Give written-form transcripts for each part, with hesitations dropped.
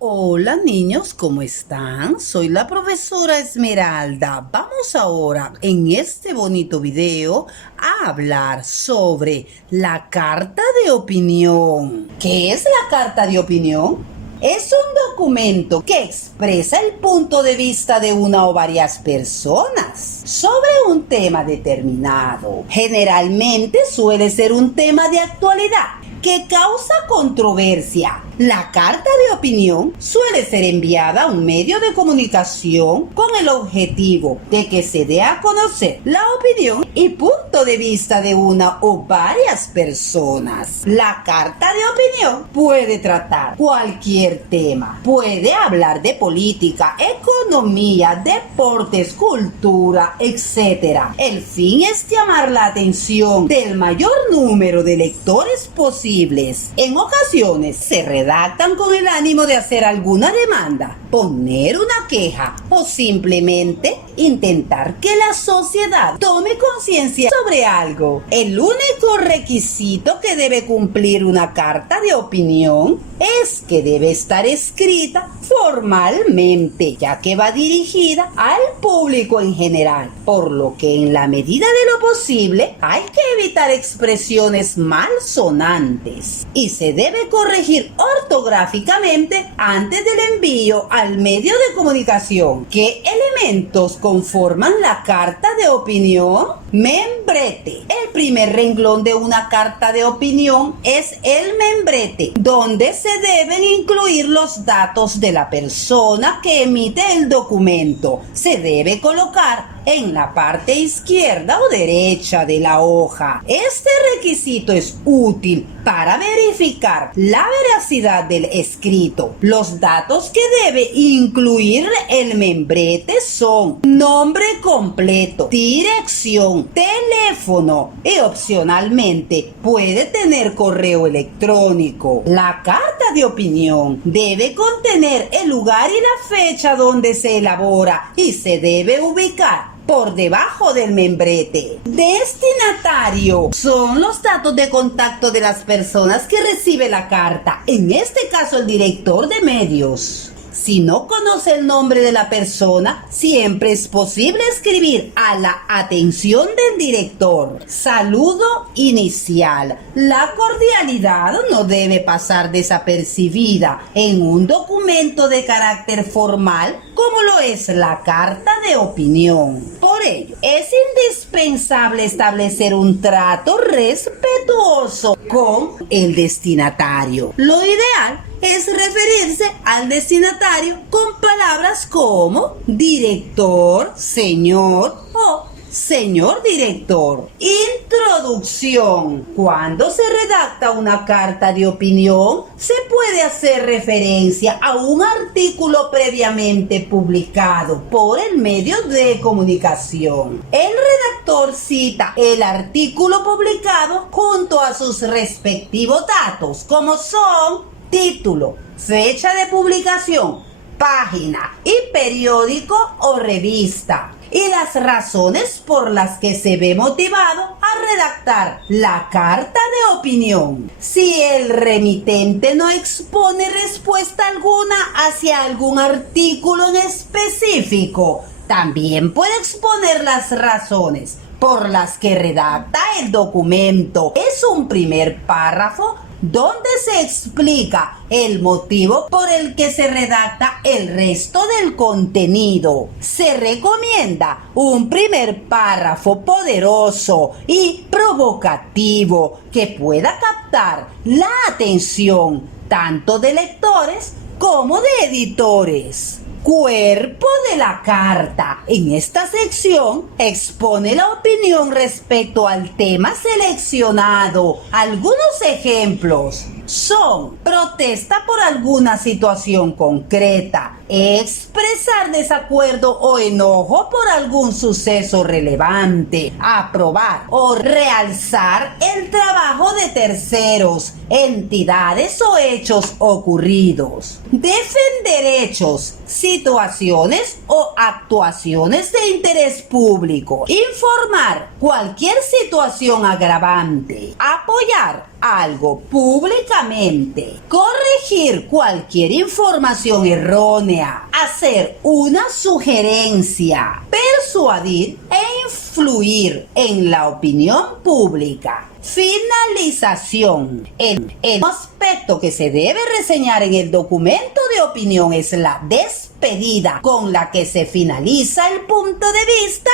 Hola niños, ¿cómo están? Soy la profesora Esmeralda. Vamos ahora en este bonito video a hablar sobre la carta de opinión. ¿Qué es la carta de opinión? Es un documento que expresa el punto de vista de una o varias personas sobre un tema determinado. Generalmente suele ser un tema de actualidad que causa controversia. La carta de opinión suele ser enviada a un medio de comunicación con el objetivo de que se dé a conocer la opinión y punto de vista de una o varias personas. La carta de opinión puede tratar cualquier tema. Puede hablar de política, economía, deportes, cultura, etc. El fin es llamar la atención del mayor número de lectores posibles. En ocasiones se redactan con el ánimo de hacer alguna demanda, poner una queja o simplemente intentar que la sociedad tome conciencia sobre algo. El único requisito que debe cumplir una carta de opinión es que debe estar escrita formalmente, ya que va dirigida al público en general, por lo que en la medida de lo posible hay que evitar expresiones malsonantes y se debe corregir ortográficamente antes del envío al medio de comunicación. ¿Qué elementos conforman la carta de opinión? Membrete. El primer renglón de una carta de opinión es el membrete, donde se deben incluir los datos de la persona que emite el documento. Se debe colocar en la parte izquierda o derecha de la hoja. Este requisito es útil para verificar la veracidad del escrito. Los datos que debe incluir el membrete son nombre completo, dirección, teléfono y opcionalmente puede tener correo electrónico. La carta de opinión debe contener el lugar y la fecha donde se elabora y se debe ubicar por debajo del membrete. Destinatario son los datos de contacto de las personas que recibe la carta, en este caso el director de medios. Si no conoce el nombre de la persona, siempre es posible escribir a la atención del director. Saludo inicial. La cordialidad no debe pasar desapercibida en un documento de carácter formal como lo es la carta de opinión. Por ello, es indispensable establecer un trato respetuoso con el destinatario. Lo ideal es referirse al destinatario con palabras como director, señor o señor director. Introducción. Cuando se redacta una carta de opinión, se puede hacer referencia a un artículo previamente publicado por el medio de comunicación. El redactor cita el artículo publicado junto a sus respectivos datos, como son título, fecha de publicación, página y periódico o revista, y las razones por las que se ve motivado a redactar la carta de opinión. Si el remitente no expone respuesta alguna hacia algún artículo en específico, también puede exponer las razones por las que redacta el documento. Es un primer párrafo donde se explica el motivo por el que se redacta el resto del contenido. Se recomienda un primer párrafo poderoso y provocativo que pueda captar la atención tanto de lectores como de editores. Cuerpo de la carta. En esta sección expone la opinión respecto al tema seleccionado. Algunos ejemplos son: protesta por alguna situación concreta, expresar desacuerdo o enojo por algún suceso relevante, aprobar o realzar el trabajo de terceros, entidades o hechos ocurridos, defender hechos, situaciones o actuaciones de interés público, informar cualquier situación agravante, apoyar algo públicamente, corregir cualquier información errónea, hacer una sugerencia, persuadir e influir en la opinión pública. Finalización. El aspecto que se debe reseñar en el documento de opinión es la despedida con la que se finaliza el punto de vista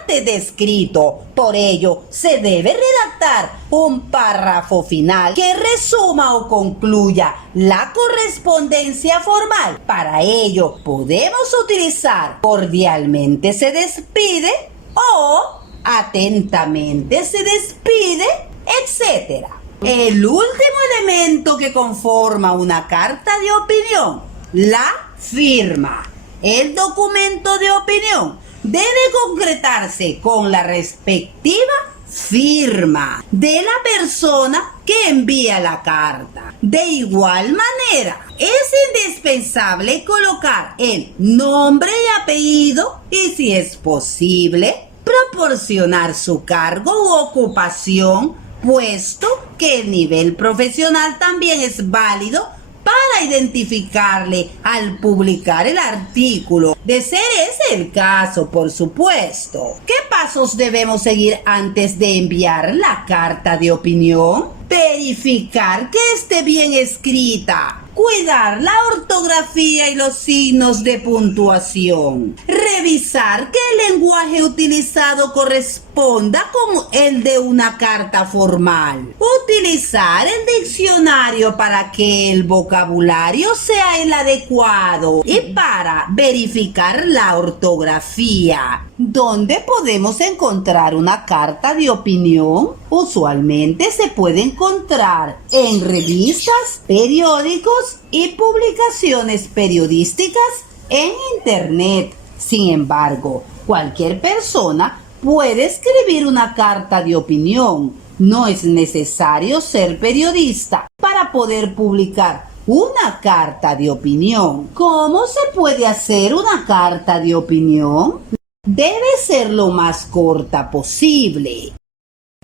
antes descrito. Por ello, se debe redactar un párrafo final que resuma o concluya la correspondencia formal. Para ello, podemos utilizar cordialmente se despide o atentamente se despide, etc. El último elemento que conforma una carta de opinión, la firma. El documento de opinión debe concretarse con la respectiva firma de la persona que envía la carta. De igual manera, es indispensable colocar el nombre y apellido y, si es posible, proporcionar su cargo u ocupación, puesto que el nivel profesional también es válido para identificarle al publicar el artículo. De ser ese el caso, por supuesto. ¿Qué pasos debemos seguir antes de enviar la carta de opinión? Verificar que esté bien escrita. Cuidar la ortografía y los signos de puntuación. Revisar que el lenguaje utilizado corresponda con el de una carta formal. Utilizar el diccionario para que el vocabulario sea el adecuado. Y para verificar la ortografía. ¿Dónde podemos encontrar una carta de opinión? Usualmente se puede encontrar en revistas, periódicos y publicaciones periodísticas en Internet. Sin embargo, cualquier persona puede escribir una carta de opinión. No es necesario ser periodista para poder publicar una carta de opinión. ¿Cómo se puede hacer una carta de opinión? Debe ser lo más corta posible.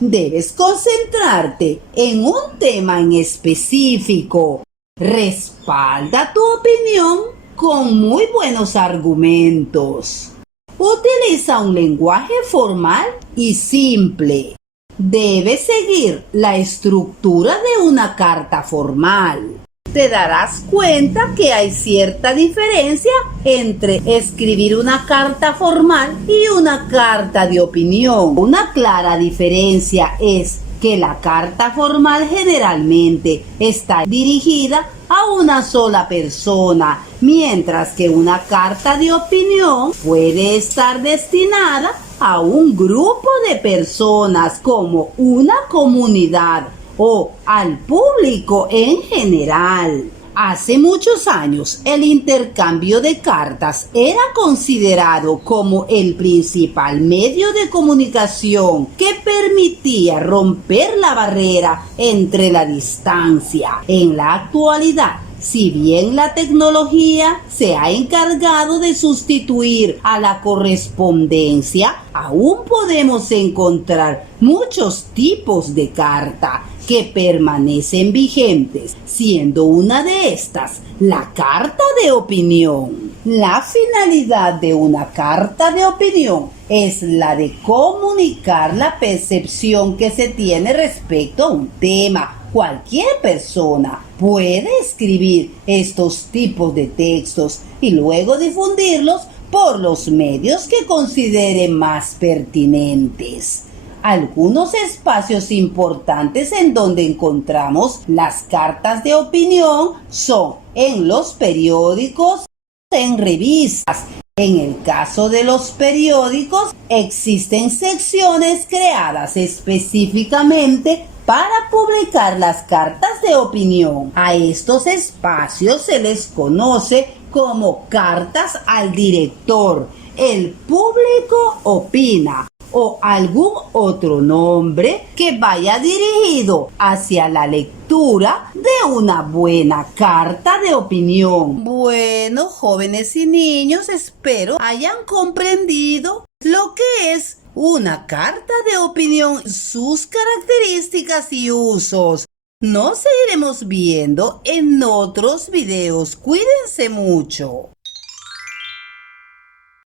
Debes concentrarte en un tema en específico. Respalda tu opinión con muy buenos argumentos. Utiliza un lenguaje formal y simple. Debes seguir la estructura de una carta formal. Te darás cuenta que hay cierta diferencia entre escribir una carta formal y una carta de opinión. Una clara diferencia es que la carta formal generalmente está dirigida a una sola persona, mientras que una carta de opinión puede estar destinada a un grupo de personas como una comunidad o al público en general. Hace muchos años, el intercambio de cartas era considerado como el principal medio de comunicación que permitía romper la barrera entre la distancia. En la actualidad, si bien la tecnología se ha encargado de sustituir a la correspondencia, aún podemos encontrar muchos tipos de carta que permanecen vigentes, siendo una de estas la carta de opinión. La finalidad de una carta de opinión es la de comunicar la percepción que se tiene respecto a un tema. Cualquier persona puede escribir estos tipos de textos y luego difundirlos por los medios que considere más pertinentes. Algunos espacios importantes en donde encontramos las cartas de opinión son en los periódicos, en revistas. En el caso de los periódicos, existen secciones creadas específicamente para publicar las cartas de opinión. A estos espacios se les conoce como cartas al director. El público opina o algún otro nombre que vaya dirigido hacia la lectura de una buena carta de opinión. Bueno, jóvenes y niños, espero hayan comprendido lo que es una carta de opinión, sus características y usos. Nos seguiremos viendo en otros videos. Cuídense mucho.